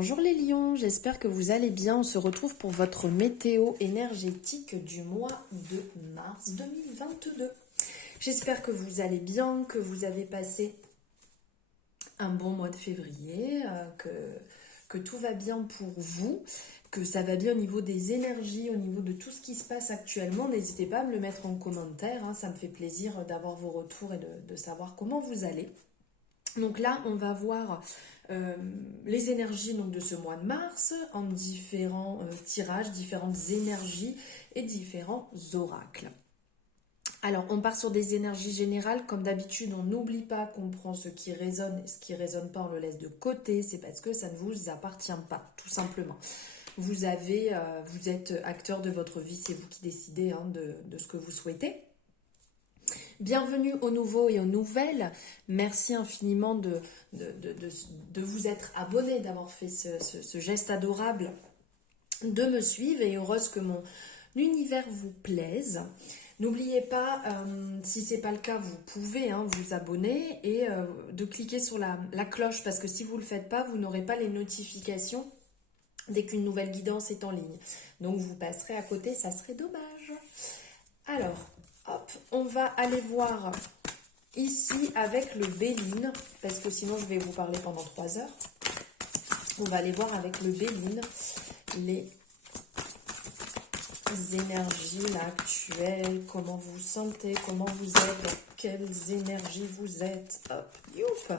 Bonjour les lions, j'espère que vous allez bien. On se retrouve pour votre météo énergétique du mois de mars 2022. J'espère que vous allez bien, que vous avez passé un bon mois de février, que tout va bien pour vous, que ça va bien au niveau des énergies, au niveau de tout ce qui se passe actuellement. N'hésitez pas à me le mettre en commentaire, ça me fait plaisir d'avoir vos retours et de savoir comment vous allez. Donc là, on va voir les énergies donc, de ce mois de mars en différents tirages, différentes énergies et différents oracles. Alors, on part sur des énergies générales. Comme d'habitude, on n'oublie pas qu'on prend ce qui résonne et ce qui ne résonne pas, on le laisse de côté. C'est parce que ça ne vous appartient pas, tout simplement. Vous êtes acteur de votre vie, c'est vous qui décidez de ce que vous souhaitez. Bienvenue aux nouveaux et aux nouvelles. Merci infiniment de vous être abonné, d'avoir fait ce geste adorable, de me suivre et heureuse que mon univers vous plaise. N'oubliez pas, si ce n'est pas le cas, vous pouvez vous abonner et de cliquer sur la cloche parce que si vous ne le faites pas, vous n'aurez pas les notifications dès qu'une nouvelle guidance est en ligne. Donc vous passerez à côté, ça serait dommage. Alors, hop, on va aller voir ici avec le Béline, parce que sinon je vais vous parler pendant 3 heures. On va aller voir avec le Béline les énergies là, actuelles, comment vous vous sentez, comment vous êtes, dans quelles énergies vous êtes. Hop, youp.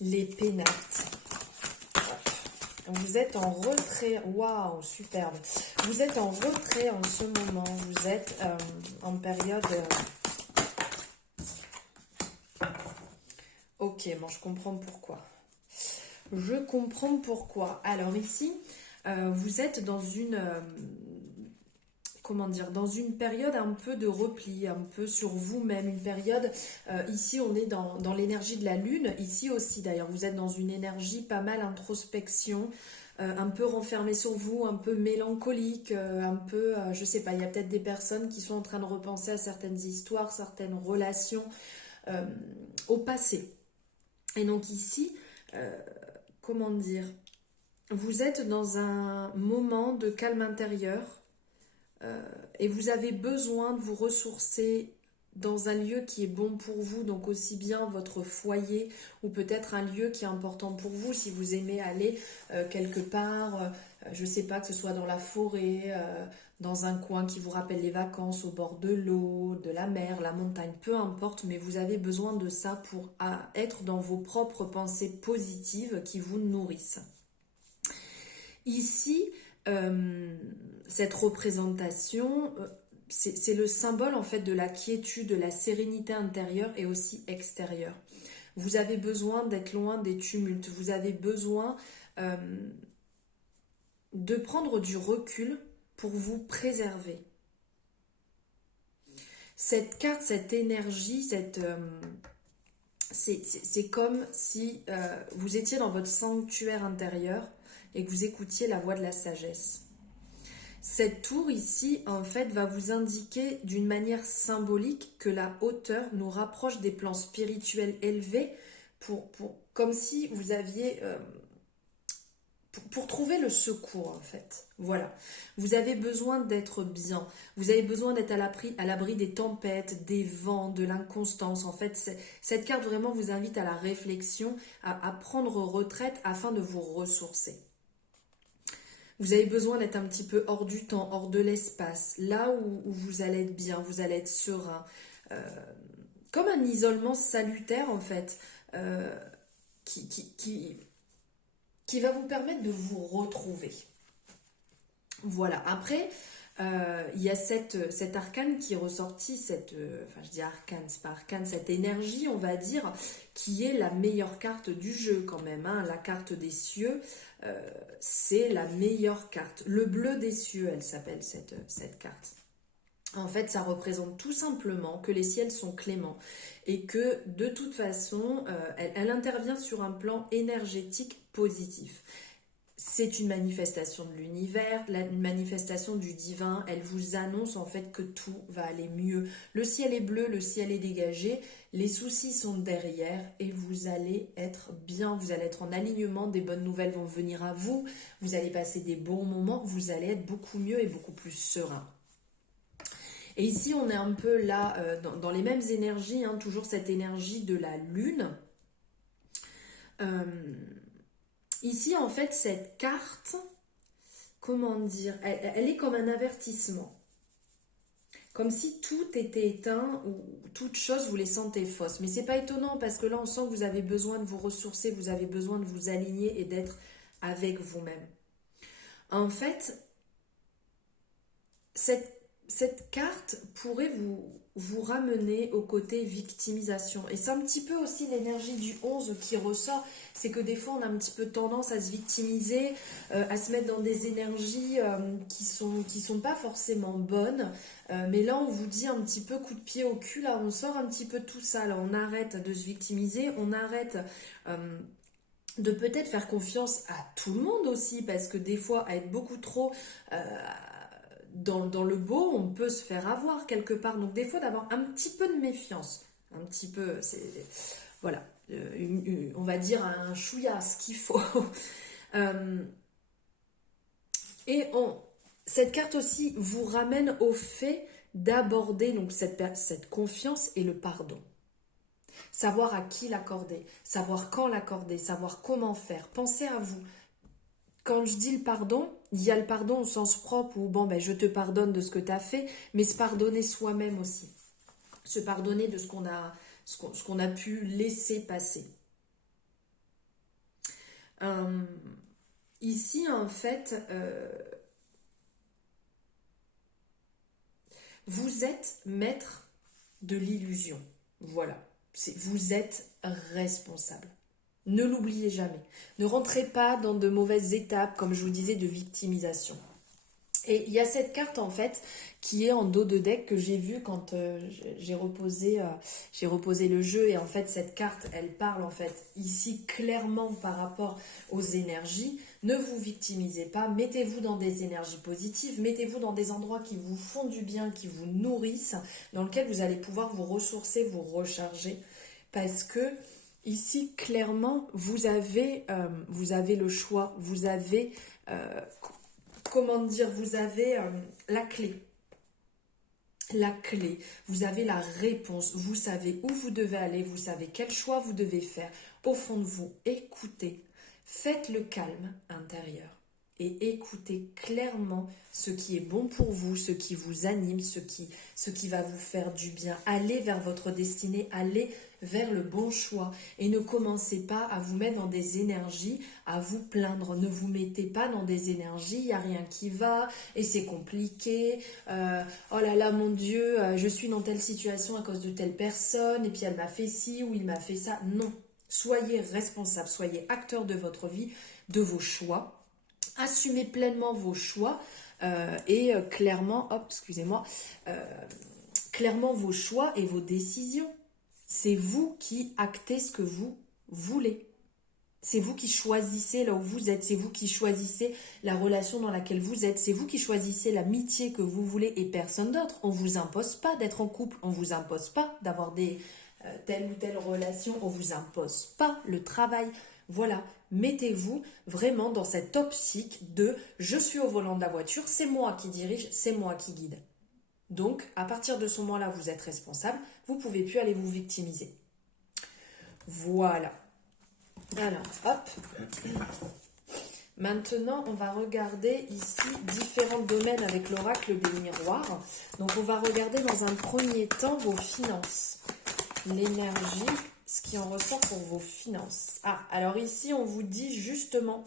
Les pénates. Vous êtes en retrait, waouh, superbe. Vous êtes en retrait en ce moment, vous êtes en période... Ok, bon, je comprends pourquoi. Je comprends pourquoi. Alors ici, vous êtes dans une... comment dire, dans une période un peu de repli, un peu sur vous-même, une période, ici on est dans l'énergie de la lune, ici aussi d'ailleurs, vous êtes dans une énergie pas mal introspection, un peu renfermée sur vous, un peu mélancolique, un peu, je sais pas, il y a peut-être des personnes qui sont en train de repenser à certaines histoires, certaines relations au passé. Et donc ici, comment dire, vous êtes dans un moment de calme intérieur, et vous avez besoin de vous ressourcer dans un lieu qui est bon pour vous, donc aussi bien votre foyer ou peut-être un lieu qui est important pour vous si vous aimez aller quelque part, je ne sais pas, que ce soit dans la forêt, dans un coin qui vous rappelle les vacances, au bord de l'eau, de la mer, la montagne, peu importe, mais vous avez besoin de ça pour être dans vos propres pensées positives qui vous nourrissent. Ici, cette représentation, c'est le symbole en fait de la quiétude, de la sérénité intérieure et aussi extérieure. Vous avez besoin d'être loin des tumultes, vous avez besoin de prendre du recul pour vous préserver. Cette carte, cette énergie, c'est comme si vous étiez dans votre sanctuaire intérieur et que vous écoutiez la voix de la sagesse. Cette tour ici, en fait, va vous indiquer d'une manière symbolique que la hauteur nous rapproche des plans spirituels élevés comme si vous aviez... pour trouver le secours, en fait. Voilà. Vous avez besoin d'être bien. Vous avez besoin d'être à l'abri des tempêtes, des vents, de l'inconstance. En fait, cette carte vraiment vous invite à la réflexion, à prendre retraite afin de vous ressourcer. Vous avez besoin d'être un petit peu hors du temps, hors de l'espace, là où vous allez être bien, vous allez être serein. Comme un isolement salutaire, en fait, qui va vous permettre de vous retrouver. Voilà. Après, il y a cet arcane qui est ressorti, je dis arcane, c'est pas arcane, cette énergie, on va dire, qui est la meilleure carte du jeu quand même. La carte des cieux, c'est la meilleure carte. Le bleu des cieux, elle s'appelle cette carte. En fait, ça représente tout simplement que les ciels sont cléments et que de toute façon, elle intervient sur un plan énergétique positif. c'est une manifestation de l'univers, une manifestation du divin. Elle vous annonce en fait que tout va aller mieux. Le ciel est bleu, le ciel est dégagé, les soucis sont derrière et vous allez être bien, vous allez être en alignement, des bonnes nouvelles vont venir à vous, vous allez passer des bons moments, vous allez être beaucoup mieux et beaucoup plus serein. Et ici, on est un peu là, dans les mêmes énergies, hein, toujours cette énergie de la lune. Ici, en fait, cette carte, comment dire, elle est comme un avertissement. Comme si tout était éteint ou toute chose, vous les sentez fausses. Mais c'est pas étonnant parce que là, on sent que vous avez besoin de vous ressourcer, vous avez besoin de vous aligner et d'être avec vous-même. En fait, cette carte pourrait vous ramener au côté victimisation. Et c'est un petit peu aussi l'énergie du 11 qui ressort. C'est que des fois, on a un petit peu tendance à se victimiser, à se mettre dans des énergies qui sont pas forcément bonnes. Mais là, on vous dit un petit peu coup de pied au cul. Là, on sort un petit peu de tout ça. Là, on arrête de se victimiser. On arrête... de peut-être faire confiance à tout le monde aussi, parce que des fois, à être beaucoup trop dans le beau, on peut se faire avoir quelque part. Donc des fois, d'avoir un petit peu de méfiance, un petit peu, voilà, on va dire un chouïa, ce qu'il faut. Et cette carte aussi vous ramène au fait d'aborder donc cette confiance et le pardon. Savoir à qui l'accorder, savoir quand l'accorder, savoir comment faire. Pensez à vous. Quand je dis le pardon, il y a le pardon au sens propre où bon, ben, je te pardonne de ce que tu as fait, mais se pardonner soi-même aussi. Se pardonner de ce qu'on a pu laisser passer. Ici, en fait, vous êtes maître de l'illusion. Voilà. Vous êtes responsable. Ne l'oubliez jamais. Ne rentrez pas dans de mauvaises étapes, comme je vous disais, de victimisation. Et il y a cette carte, en fait, qui est en dos de deck que j'ai vue quand j'ai reposé le jeu. Et en fait, cette carte, elle parle, en fait, ici, clairement par rapport aux énergies. Ne vous victimisez pas. Mettez-vous dans des énergies positives. Mettez-vous dans des endroits qui vous font du bien, qui vous nourrissent, dans lesquels vous allez pouvoir vous ressourcer, vous recharger. Parce que ici, clairement, vous avez le choix, vous avez, comment dire, vous avez la clé. La clé, vous avez la réponse, vous savez où vous devez aller, vous savez quel choix vous devez faire. Au fond de vous, écoutez, faites le calme intérieur et écoutez clairement ce qui est bon pour vous, ce qui vous anime, ce qui va vous faire du bien. Allez vers votre destinée, allez vers le bon choix et ne commencez pas à vous mettre dans des énergies, à vous plaindre. Ne vous mettez pas dans des énergies, il n'y a rien qui va et c'est compliqué. Oh là là, mon Dieu, je suis dans telle situation à cause de telle personne et puis elle m'a fait ci ou il m'a fait ça. Non, soyez responsable, soyez acteur de votre vie, de vos choix. Assumez pleinement vos choix et clairement, clairement vos choix et vos décisions. C'est vous qui actez ce que vous voulez. C'est vous qui choisissez là où vous êtes. C'est vous qui choisissez la relation dans laquelle vous êtes. C'est vous qui choisissez l'amitié que vous voulez et personne d'autre. On ne vous impose pas d'être en couple. On ne vous impose pas d'avoir telle ou telle relation. On ne vous impose pas le travail. Voilà, mettez-vous vraiment dans cette optique de je suis au volant de la voiture, c'est moi qui dirige, c'est moi qui guide. Donc, à partir de ce moment-là, vous êtes responsable, vous ne pouvez plus aller vous victimiser. Voilà. Alors, hop. Maintenant, on va regarder ici différents domaines avec l'oracle des miroirs. Donc, on va regarder dans un premier temps vos finances. L'énergie, ce qui en ressort pour vos finances. Ah, alors ici, on vous dit justement,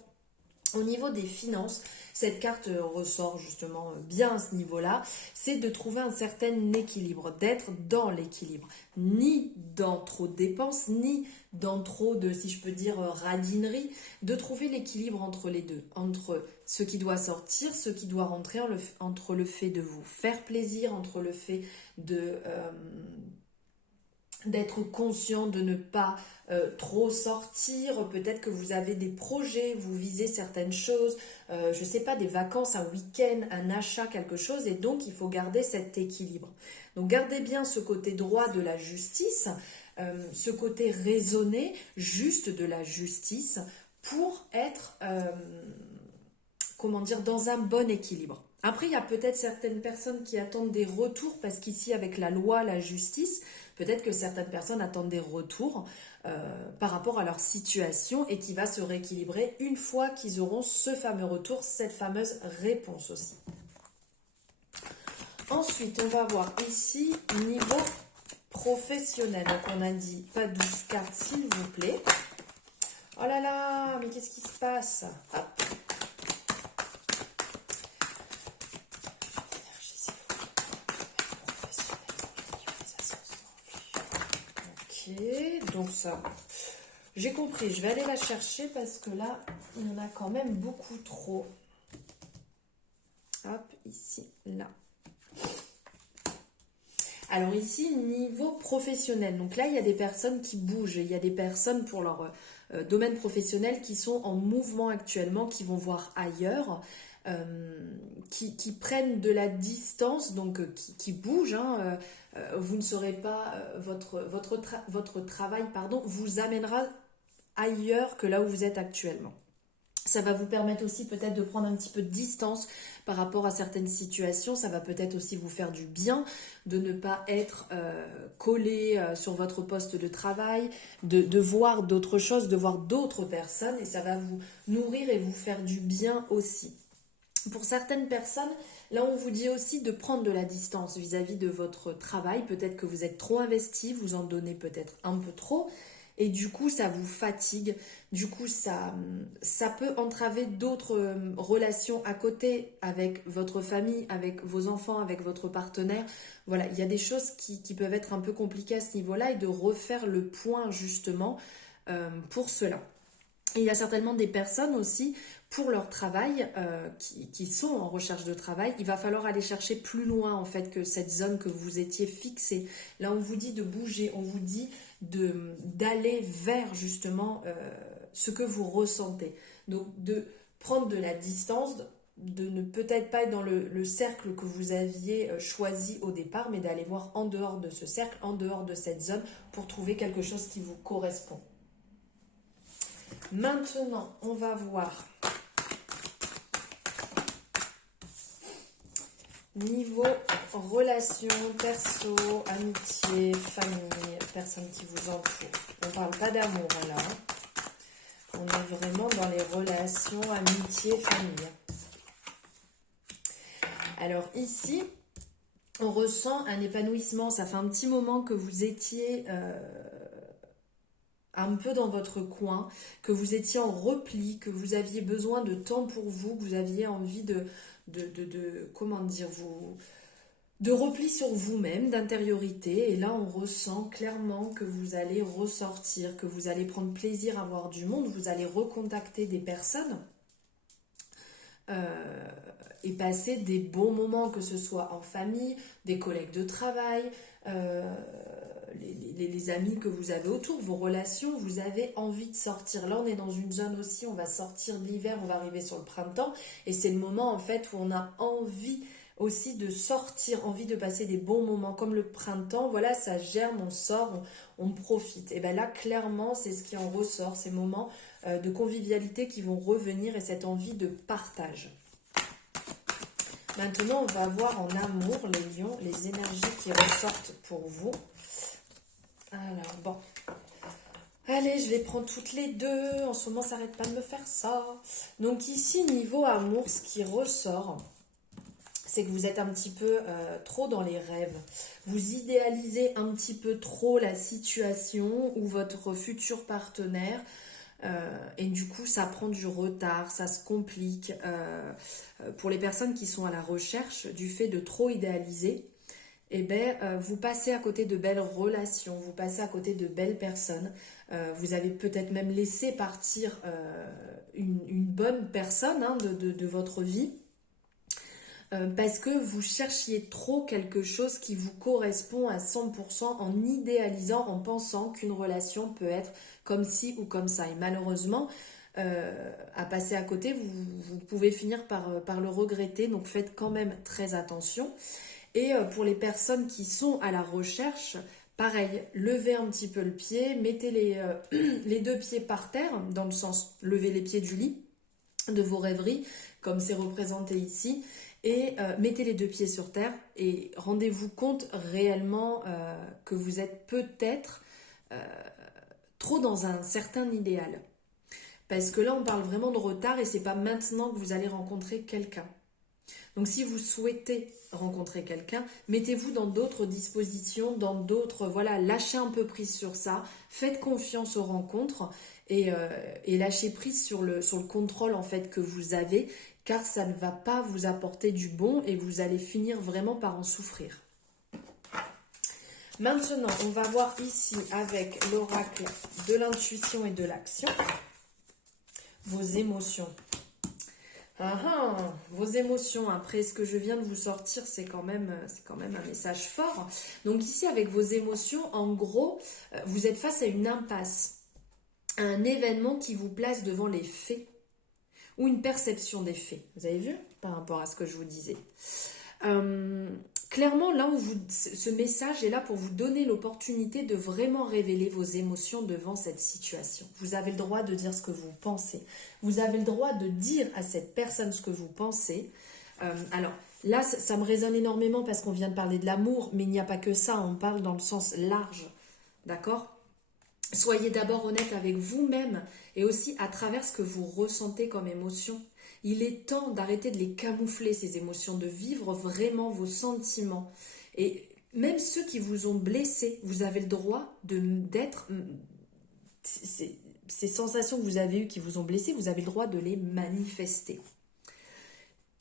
au niveau des finances, cette carte ressort justement bien à ce niveau-là, c'est de trouver un certain équilibre, d'être dans l'équilibre. Ni dans trop de dépenses, ni dans trop de, si je peux dire, radinerie, de trouver l'équilibre entre les deux, entre ce qui doit sortir, ce qui doit rentrer, entre le fait de vous faire plaisir, entre le fait d'être conscient de ne pas trop sortir. Peut-être que vous avez des projets, vous visez certaines choses, je ne sais pas, des vacances, un week-end, un achat, quelque chose, et donc il faut garder cet équilibre. Donc gardez bien ce côté droit de la justice, ce côté raisonné, juste de la justice, pour être, comment dire, dans un bon équilibre. Après, il y a peut-être certaines personnes qui attendent des retours, parce qu'ici, avec la loi, la justice, peut-être que certaines personnes attendent des retours par rapport à leur situation et qui va se rééquilibrer une fois qu'ils auront ce fameux retour, cette fameuse réponse aussi. Ensuite, on va voir ici, niveau professionnel. Donc, on a dit pas 12 cartes, s'il vous plaît. Oh là là, mais qu'est-ce qui se passe? Hop. Ok, donc ça, j'ai compris. Je vais aller la chercher parce que là, il y en a quand même beaucoup trop. Hop, ici, là. Alors ici, niveau professionnel, donc là, il y a des personnes qui bougent, il y a des personnes pour leur domaine professionnel qui sont en mouvement actuellement, qui vont voir ailleurs, qui prennent de la distance, donc qui bougent, hein, vous ne saurez pas, votre travail, pardon, vous amènera ailleurs que là où vous êtes actuellement. Ça va vous permettre aussi peut-être de prendre un petit peu de distance par rapport à certaines situations. Ça va peut-être aussi vous faire du bien de ne pas être collé sur votre poste de travail, de voir d'autres choses, de voir d'autres personnes et ça va vous nourrir et vous faire du bien aussi. Pour certaines personnes, là on vous dit aussi de prendre de la distance vis-à-vis de votre travail. Peut-être que vous êtes trop investi, vous en donnez peut-être un peu trop. Et du coup, ça vous fatigue. Du coup, ça peut entraver d'autres relations à côté avec votre famille, avec vos enfants, avec votre partenaire. Voilà, il y a des choses qui peuvent être un peu compliquées à ce niveau-là et de refaire le point justement pour cela. Et il y a certainement des personnes aussi, pour leur travail, qui sont en recherche de travail, il va falloir aller chercher plus loin en fait que cette zone que vous étiez fixée. Là, on vous dit de bouger, on vous dit d'aller vers justement ce que vous ressentez. Donc, de prendre de la distance, de ne peut-être pas être dans le cercle que vous aviez choisi au départ, mais d'aller voir en dehors de ce cercle, en dehors de cette zone, pour trouver quelque chose qui vous correspond. Maintenant, on va voir niveau relation, perso, amitié, famille, personnes qui vous entourent. On ne parle pas d'amour là. On est vraiment dans les relations, amitié, famille. Alors ici, on ressent un épanouissement. Ça fait un petit moment que vous étiez un peu dans votre coin, que vous étiez en repli, que vous aviez besoin de temps pour vous, que vous aviez envie de comment dire, de repli sur vous-même, d'intériorité. Et là, on ressent clairement que vous allez ressortir, que vous allez prendre plaisir à voir du monde, vous allez recontacter des personnes et passer des bons moments, que ce soit en famille, des collègues de travail, les amis que vous avez autour, vos relations, vous avez envie de sortir. Là, on est dans une zone aussi, on va sortir de l'hiver, on va arriver sur le printemps, et c'est le moment en fait où on a envie aussi de sortir, envie de passer des bons moments, comme le printemps, voilà, ça germe, on sort, on profite. Et bien là, clairement, c'est ce qui en ressort, ces moments de convivialité qui vont revenir et cette envie de partage. Maintenant, on va voir en amour, les lions, les énergies qui ressortent pour vous. Alors, bon. Allez, je les prends toutes les deux. En ce moment, ça n'arrête pas de me faire ça. Donc ici, niveau amour, ce qui ressort, c'est que vous êtes un petit peu trop dans les rêves. Vous idéalisez un petit peu trop la situation ou votre futur partenaire. Et du coup, ça prend du retard, ça se complique. Pour les personnes qui sont à la recherche du fait de trop idéaliser, eh ben, vous passez à côté de belles relations, vous passez à côté de belles personnes. Vous avez peut-être même laissé partir une bonne personne hein, de votre vie. parce que vous cherchiez trop quelque chose qui vous correspond à 100% en idéalisant, en pensant qu'une relation peut être comme ci ou comme ça. Et malheureusement, à passer à côté, vous pouvez finir par le regretter. Donc faites quand même très attention. Et pour les personnes qui sont à la recherche, pareil, levez un petit peu le pied, mettez les deux pieds par terre, dans le sens levez les pieds du lit de vos rêveries, comme c'est représenté ici, et mettez les deux pieds sur terre et rendez-vous compte réellement que vous êtes peut-être trop dans un certain idéal. Parce que là, on parle vraiment de retard et c'est pas maintenant que vous allez rencontrer quelqu'un. Donc si vous souhaitez rencontrer quelqu'un, mettez-vous dans d'autres dispositions, dans d'autres, voilà, lâchez un peu prise sur ça, faites confiance aux rencontres et lâchez prise sur le contrôle en fait que vous avez, car ça ne va pas vous apporter du bon et vous allez finir vraiment par en souffrir. Maintenant, on va voir ici avec l'oracle de l'intuition et de l'action, vos émotions. Vos émotions, après ce que je viens de vous sortir, c'est quand même un message fort. Donc ici, avec vos émotions, en gros, vous êtes face à une impasse, à un événement qui vous place devant les faits ou une perception des faits. Vous avez vu par rapport à ce que je vous disais. Clairement, là où ce message est là pour vous donner l'opportunité de vraiment révéler vos émotions devant cette situation. Vous avez le droit de dire ce que vous pensez. Vous avez le droit de dire à cette personne ce que vous pensez. Alors là, ça me résonne énormément parce qu'on vient de parler de l'amour, mais il n'y a pas que ça. On parle dans le sens large. D'accord ? Soyez d'abord honnête avec vous-même et aussi à travers ce que vous ressentez comme émotion. Il est temps d'arrêter de les camoufler, ces émotions, de vivre vraiment vos sentiments. Et même ceux qui vous ont blessé, vous avez le droit d'être... Ces sensations que vous avez eues qui vous ont blessé, vous avez le droit de les manifester.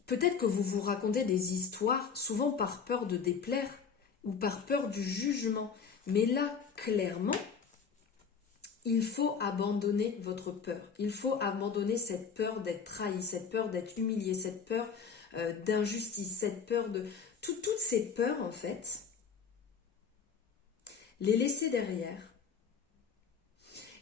Peut-être que vous vous racontez des histoires, souvent par peur de déplaire ou par peur du jugement. Mais là, clairement, il faut abandonner votre peur. Il faut abandonner cette peur d'être trahi, cette peur d'être humilié, cette peur d'injustice, cette peur de... Toutes ces peurs, en fait, les laisser derrière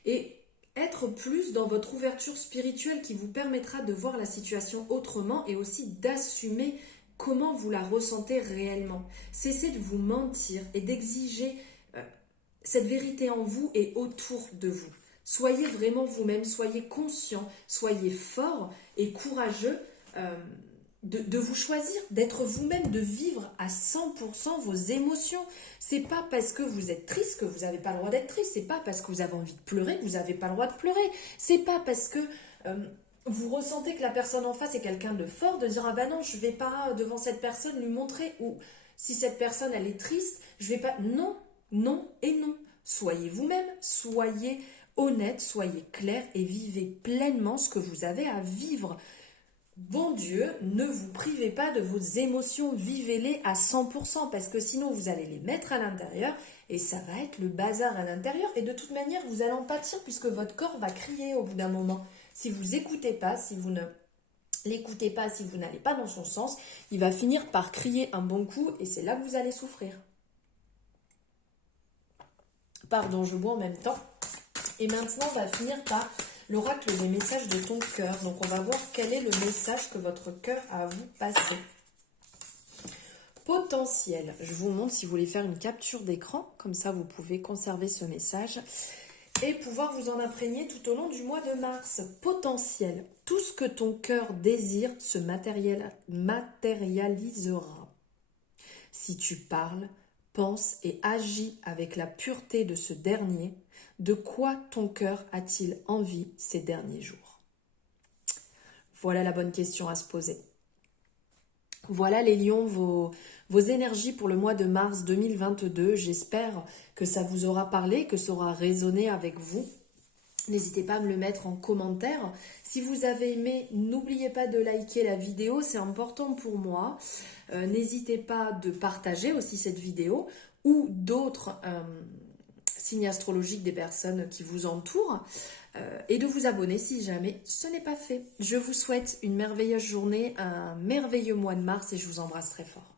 et être plus dans votre ouverture spirituelle qui vous permettra de voir la situation autrement et aussi d'assumer comment vous la ressentez réellement. Cessez de vous mentir et d'exiger cette vérité en vous et autour de vous. Soyez vraiment vous-même, soyez conscient, soyez fort et courageux de vous choisir, d'être vous-même, de vivre à 100% vos émotions. C'est pas parce que vous êtes triste que vous n'avez pas le droit d'être triste. C'est pas parce que vous avez envie de pleurer que vous n'avez pas le droit de pleurer. C'est pas parce que vous ressentez que la personne en face est quelqu'un de fort de dire ah ben non, je vais pas devant cette personne lui montrer, ou si cette personne elle est triste, je vais pas. Non, non et non. Soyez vous-même, soyez honnête, soyez clair et vivez pleinement ce que vous avez à vivre. Bon Dieu, ne vous privez pas de vos émotions, vivez-les à 100% parce que sinon vous allez les mettre à l'intérieur et ça va être le bazar à l'intérieur et de toute manière vous allez en pâtir puisque votre corps va crier au bout d'un moment. Si vous n'écoutez pas, si vous ne l'écoutez pas, si vous n'allez pas dans son sens, il va finir par crier un bon coup et c'est là que vous allez souffrir. Pardon, je bois en même temps. Et maintenant, on va finir par l'oracle des messages de ton cœur. Donc, on va voir quel est le message que votre cœur a à vous passer. Potentiel. Je vous montre si vous voulez faire une capture d'écran. Comme ça, vous pouvez conserver ce message et pouvoir vous en imprégner tout au long du mois de mars. Potentiel. Tout ce que ton cœur désire se matérialisera. Si tu parles, pense et agis avec la pureté de ce dernier. De quoi ton cœur a-t-il envie ces derniers jours? Voilà la bonne question à se poser. Voilà les lions, vos énergies pour le mois de mars 2022. J'espère que ça vous aura parlé, que ça aura résonné avec vous. N'hésitez pas à me le mettre en commentaire. Si vous avez aimé, n'oubliez pas de liker la vidéo, c'est important pour moi. N'hésitez pas de partager aussi cette vidéo ou d'autres signe astrologique des personnes qui vous entourent et de vous abonner si jamais ce n'est pas fait. Je vous souhaite une merveilleuse journée, un merveilleux mois de mars et je vous embrasse très fort.